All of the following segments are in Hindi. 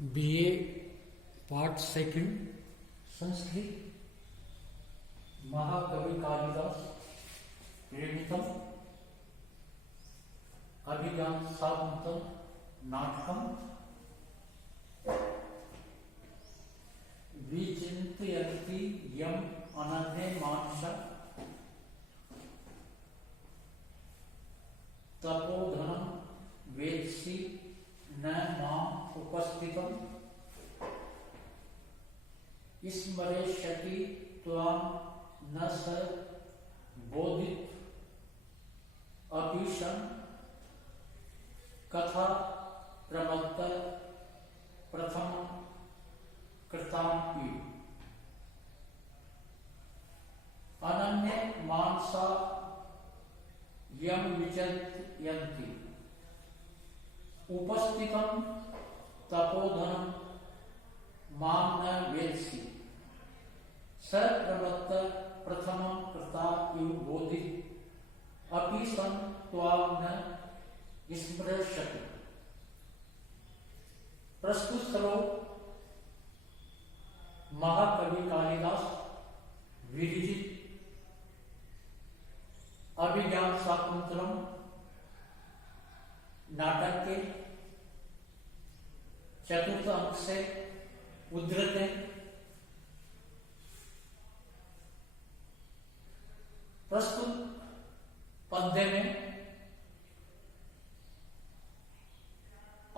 बीए पार्ट सेकंड संस्कृत महाकवि कालिदास प्रेमितम अभिज्ञान शाकुंतलम नाटकम विचिन्तयन्ति यम अनन्ये मानसा तपोधनम वेत्सि न माम उपस्थितम स्मरेष्यति त्वां न स बोधित अपि सन कथा प्रमत्त प्रथम कृतांपि अनन्य मानसा यम विचिन्तयन्ति उपस्थितम तपोधनम माम न वेत्सि स प्रवत्त प्रथम कृता इव बोधित अपि सन त्वां न स्मृष्यति। प्रस्तुत श्लोक महाकवि कालिदास विरचित अभिज्ञान शाकुंतलम नाटक के चतुर्थ अंक से उद्धृत है। प्रस्तुत पद्य में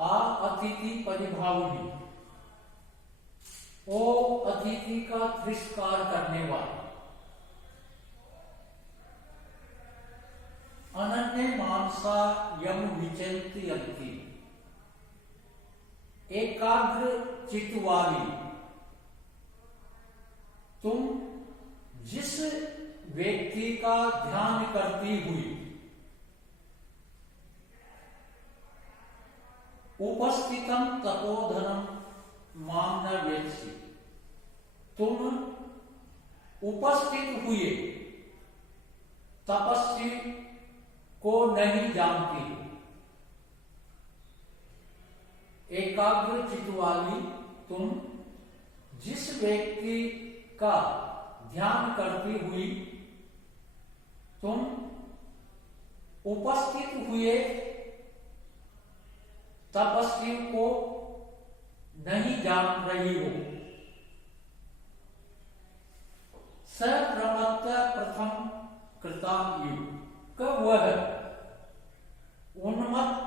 आ अतिथि परिभावनी, ओ अतिथि का तिरस्कार करने वाला, अनन्य मानसा यम विचिन्तयन्ति, एकाग्र चित्त वाली तुम जिस व्यक्ति का ध्यान करती हुई उपस्थितम तपोधनम माम न वेत्सि, तुम उपस्थित हुए तपस्वी को नहीं जानती। एकाग्र चित्त वाली तुम जिस व्यक्ति का ध्यान करती हुई तुम उपस्थित हुए तपस्वी को नहीं जान रही हो। स प्रमत्त प्रथम कृतां इव, कब वह उन्मत्त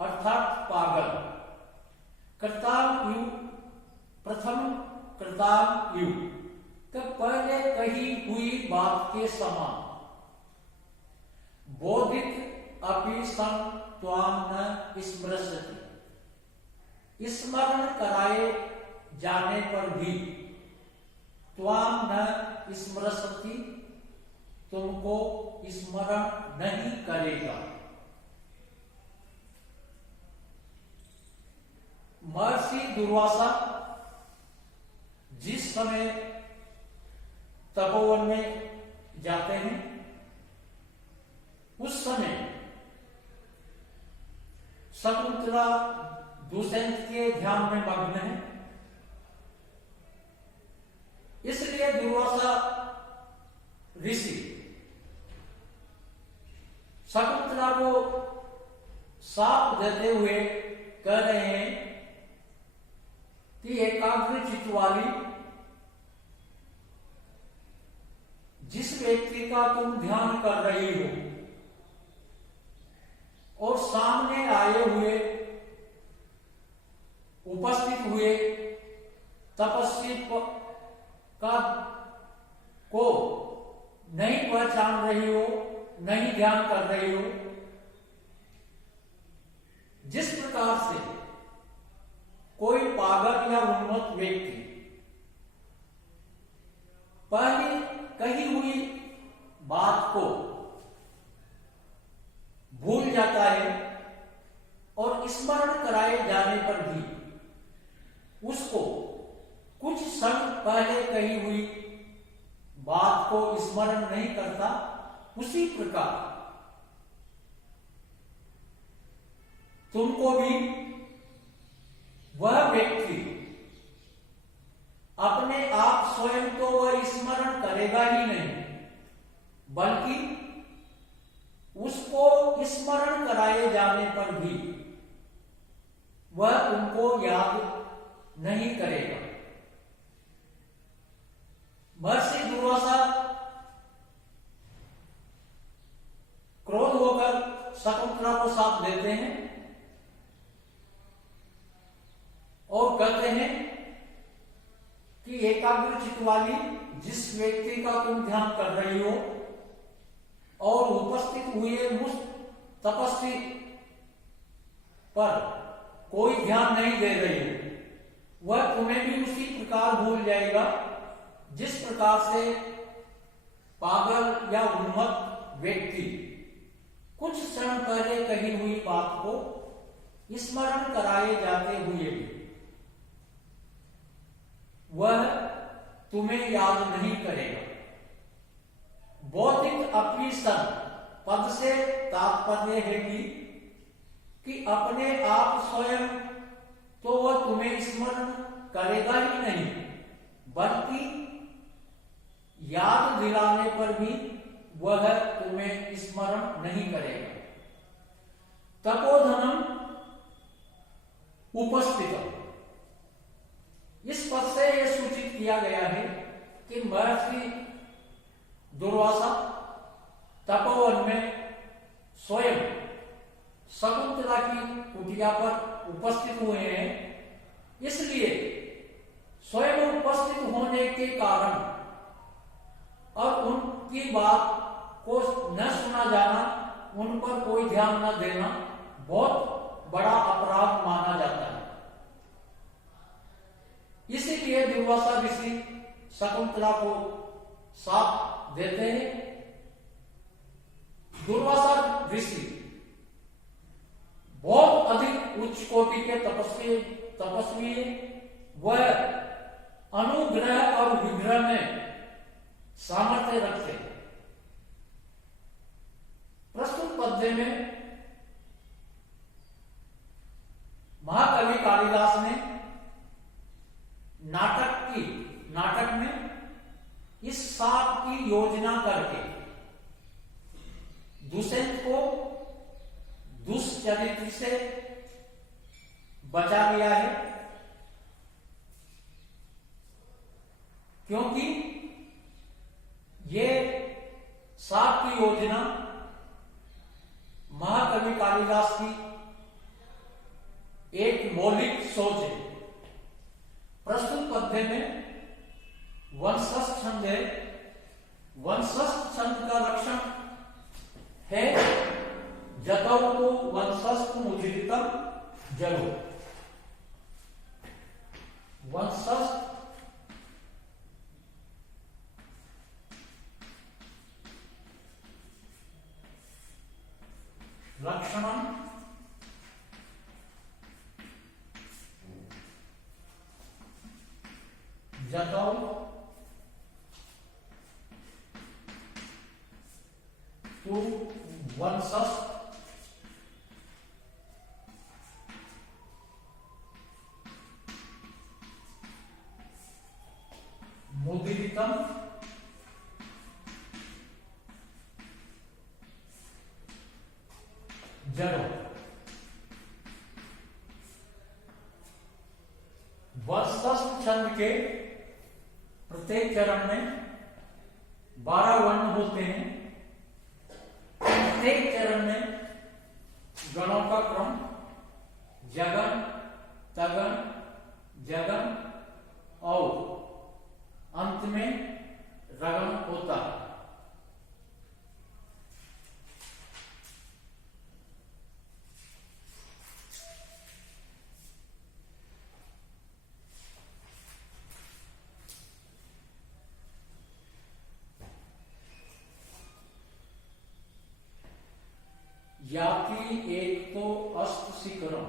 अर्थात पागल, कृतां इव प्रथम कृतां इव, कब पहले कही हुई बात के समान, बोधित अपि सन त्वां न स्मृष्यति, स्मरण कराए जाने पर भी त्वां न स्मृष्यति, तुमको स्मरण नहीं करेगा। महर्षि दुर्वासा जिस समय तपोवन में जाते हैं उस समय शकुंतला दुष्यंत के ध्यान में मग्न है, इसलिए दुर्वासा ऋषि शकुंतला को साप देते हुए कह रहे हैं कि एकाग्र चित्त वाली जिस व्यक्ति का तुम ध्यान कर रही हो और सामने आए हुए उपस्थित हुए तपस्वी का को नहीं पहचान रही हो, नहीं ध्यान कर रही हो, जिस प्रकार से कोई पागल या उन्मत्त व्यक्ति पहले कही हुई बात को भूल जाता है और स्मरण कराए जाने पर भी उसको कुछ क्षण पहले कही हुई बात को स्मरण नहीं करता, उसी प्रकार तुमको भी वह व्यक्ति वह तुमको याद नहीं करेगा। महर्षि दुर्वासा क्रोध होकर शकुंतला को साथ देते हैं और कहते हैं कि एकाग्र चित्त वाली जिस व्यक्ति का तुम ध्यान कर रही हो और उपस्थित हुए मुझ तपस्वी पर कोई ध्यान नहीं दे रही हो, वह तुम्हें भी उसी प्रकार भूल जाएगा जिस प्रकार से पागल या उन्मत्त व्यक्ति कुछ क्षण पहले कही हुई बात को स्मरण कराए जाते हुए भी वह तुम्हें याद नहीं करेगा। बौद्धिक अप्रीसन पद से तात्पर्य है कि अपने आप स्वयं तो वह तुम्हें स्मरण करेगा ही नहीं, बल्कि याद दिलाने पर भी वह तुम्हें स्मरण नहीं करेगा। तपोधनम उपस्थित, इस पद से यह सूचित किया गया है कि महर्षि दुर्वासा तपोवन में स्वयं शकुंतला की कुटिया पर उपस्थित हुए हैं। इसलिए स्वयं उपस्थित होने के कारण और उनकी बात को न सुना जाना, उन पर कोई ध्यान न देना बहुत बड़ा अपराध माना जाता है। इसीलिए दुर्वासा ऋषि शकुंतला को साथ देते हैं। दुर्वासा ऋषि बहुत अधिक उच्च कोटि के तपस्वी वह अनुग्रह और विग्रह में सामर्थ्य रखते। प्रस्तुत पद्य में महाकवि कालिदास ने नाटक में इस सांप की योजना करके दुष्यंत को दुष्चरित्र से बचा लिया है, क्योंकि ये सांप की योजना महाकवि कालिदास की एक मौलिक सोच है। प्रस्तुत पद्य में वंशस्थ छंद है। वंशस्थ छंद का लक्षण है जतौ तो वंशस्थ मुद्रितम जलो। वंशस्थ लक्षणम जतौ तो वंशस्थ मुद्रितम जड़ो। वंशस्थ छंद के प्रत्येक चरण में 12 वर्ण होते हैं। प्रत्येक चरण में गणों का क्रम जगन, तगन, जगन और अंत में रगन होता है। याति एक तो अस्त शिखरम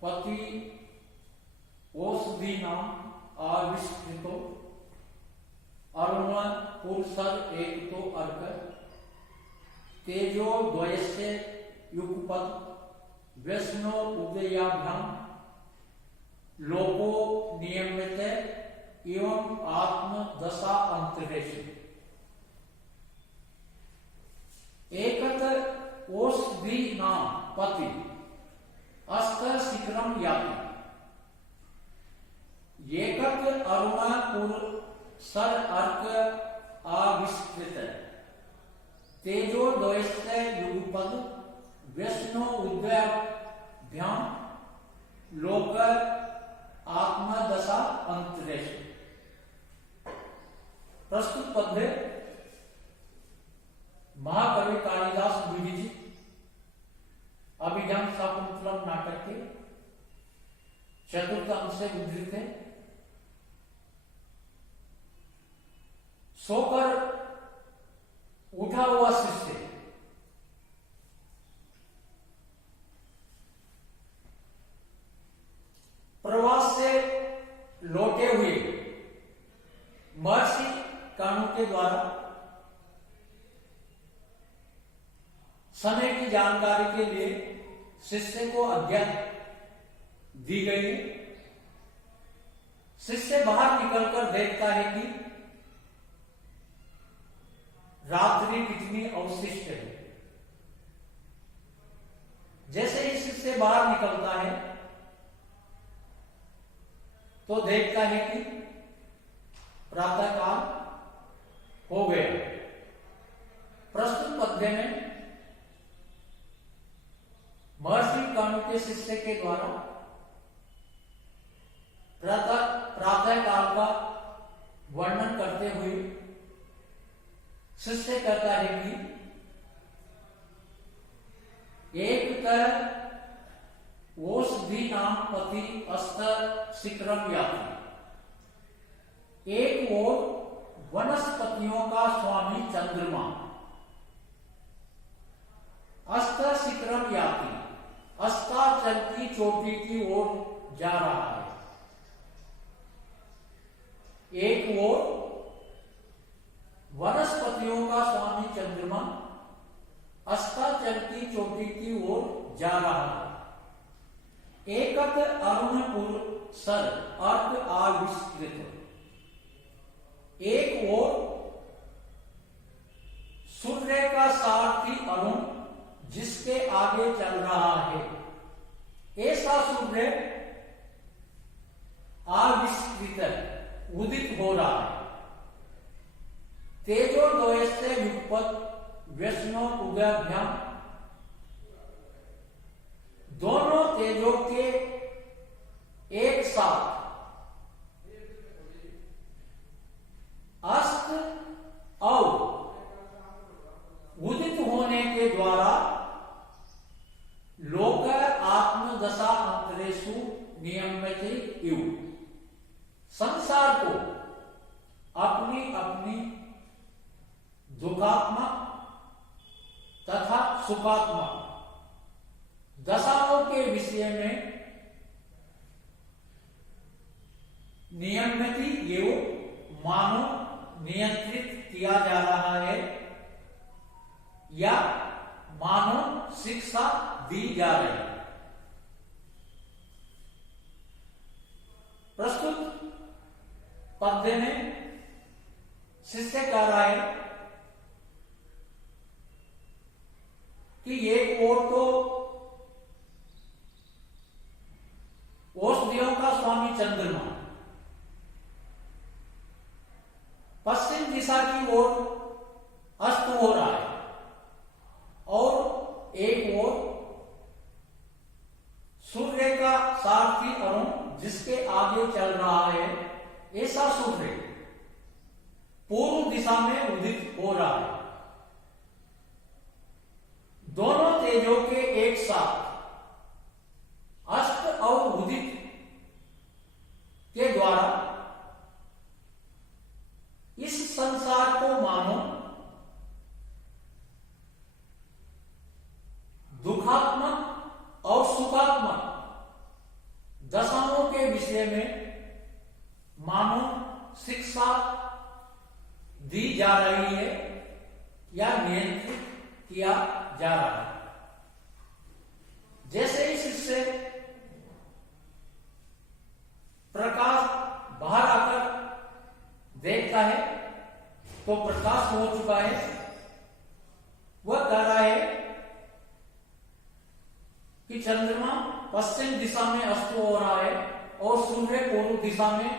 पति औषधि नाम आविष्कृतो अरुण पुरुषर एक तो अर्क तेजो द्वयस्य युगपद वैष्णो उदयाभ्याम लोको नियमित एवं आत्म दशा अंतरेश। एकत औषधि नाम पति अस्तर शिखर शिखरम याति एकक अरुण पुर सर अर्क आविष्कृत तेजो द्वयस्य युगपद व्यसनो उद्भ्याम लोक आत्मदशा अंतरेश। प्रस्तुत पद्य महाकवि कालिदास विविजित अभिज्ञान शाकुंतलम नाटक के चतुर्थ अंश से उद्धृत है। सोकर उठा हुआ शिष्य प्रवास से लौटे हुए महर्षि कानू के द्वारा समय की जानकारी के लिए शिष्य को आज्ञा दी गई। शिष्य बाहर निकलकर देखता है कि रात्रि कितनी अवशिष्ट है। जैसे ही शिष्य बाहर निकलता है तो देखता है कि प्रातःकाल हो गया। प्रस्तुत पद्य में महर्षि कानू के शिष्य के द्वारा प्रातःकाल का वर्णन करते हुए शिष्य कहता है कि एक ओषधि नाम पति अस्तर शिखरम याति। एक ओर वनस्पतियों का स्वामी चंद्रमा अस्तर शिखरम याति अस्ताचल की चोटी की ओर जा रहा है। एक ओर वनस्पतियों का स्वामी चंद्रमा अस्ताचल की चोटी की ओर जा रहा है। एकत अरुणपुर सर अर्क आविष्कृत। एक ओर सूर्य का सारथी अरुण जिसके आगे चल रहा है, ऐसा सूर्य आविष्कृत उदित हो रहा है। तेजो द्वयस्य युगपत व्यसनो उदयभ्याम दोनों तेजों के एक साथ अस्त और उदित होने के द्वारा लोक आत्मदशा अंतरेषु नियम्यते इव संसार को अपनी अपनी दुखात्मक तथा सुखात्मक दशाओं के विषय में नियमित एवं मानो नियंत्रित किया जा रहा है या मानो शिक्षा दी जा रही है। प्रस्तुत पद्य में शिष्य कह रहा है कि एक ओर तो औषधियों का स्वामी चंद्रमा पश्चिम दिशा की ओर अस्त हो रहा है और एक ओर सूर्य का सारथी अरुण जिसके आगे चल रहा है, ऐसा सूर्य पूर्व दिशा में उदित हो रहा है। दोनों तेजों के एक साथ अस्त और उदित के द्वारा इस संसार को मानो दुखात्मक और सुखात्मक दशाओं के विषय में मानो शिक्षा दी जा रही है या नियंत्रित किया जा रहा है। जैसे ही इससे प्रकाश बाहर आकर देखता है तो प्रकाश हो चुका है। वह कह रहा है कि चंद्रमा पश्चिम दिशा में अस्त हो रहा है और सूर्य पूर्व दिशा में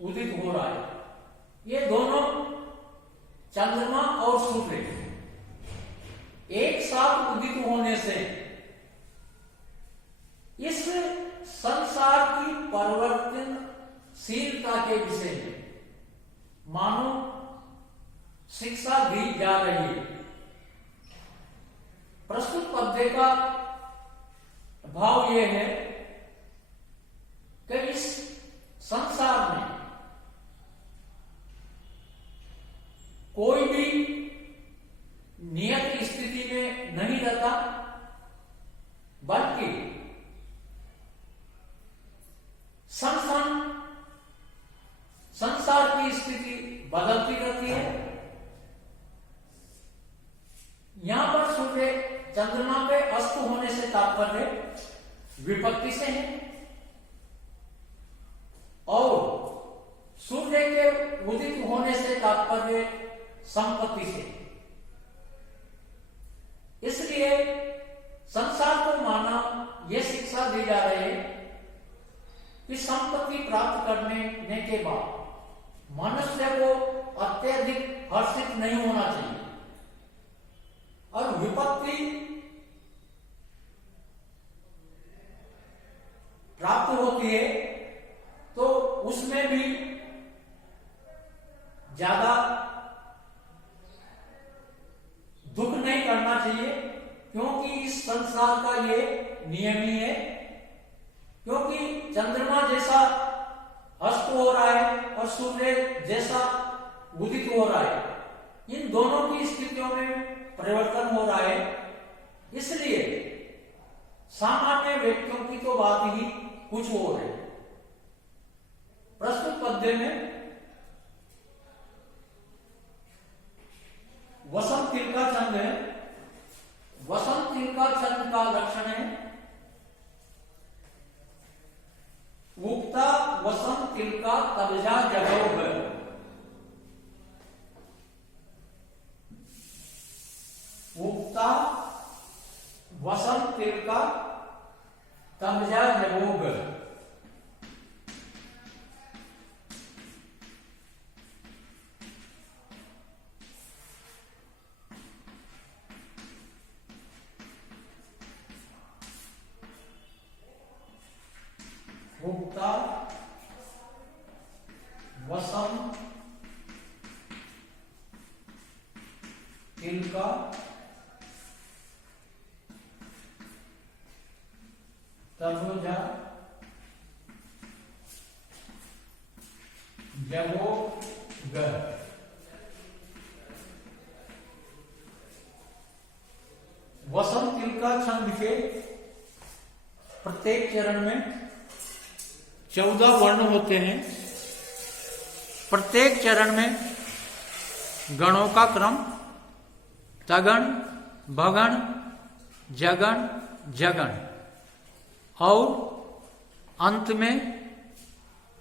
उदित हो रहा है। ये दोनों चंद्रमा और सूर्य एक साथ उदित होने से इस संसार की परिवर्तनशीलता के विषय में मानो शिक्षा दी जा रही है। प्रस्तुत पद्य का भाव यह है कि इस संसार में कोई भी नियत स्थिति में नहीं रहता, बल्कि संसार की स्थिति बदलती रहती है। यहां पर सूर्य चंद्रमा पे अस्त होने से तात्पर्य विपत्ति से है और सूर्य के उदित होने से तात्पर्य संपत्ति से। इसलिए संसार को माना यह शिक्षा दी जा रही है कि संपत्ति प्राप्त करने के बाद मनुष्य को अत्यधिक हर्षित नहीं होना चाहिए और विपत्ति प्राप्त होती है तो उसमें भी ज्यादा दुख नहीं करना चाहिए, क्योंकि इस संसार का ये नियम ही है। क्योंकि चंद्रमा जैसा अस्त हो रहा है और सूर्य जैसा उदित हो रहा है, इन दोनों की स्थितियों में परिवर्तन हो रहा है। इसलिए सामान्य व्यक्तियों की तो बात ही कुछ और है। प्रस्तुत पद्य में वसंत तिल का छंद है। वसंत तिल का छंद का लक्षण है उगता वसंत तिल का तबजा जगोग। उगता वसंत तिल का तबजा जगोग। उगता वसंत तिल का तबजा जगोग। वसंत तिल का छंद के प्रत्येक चरण में 14 वर्ण होते हैं। प्रत्येक चरण में गणों का क्रम तगण, भगण, जगण, जगण और अंत में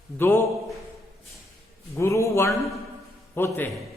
2 गुरु वर्ण होते हैं।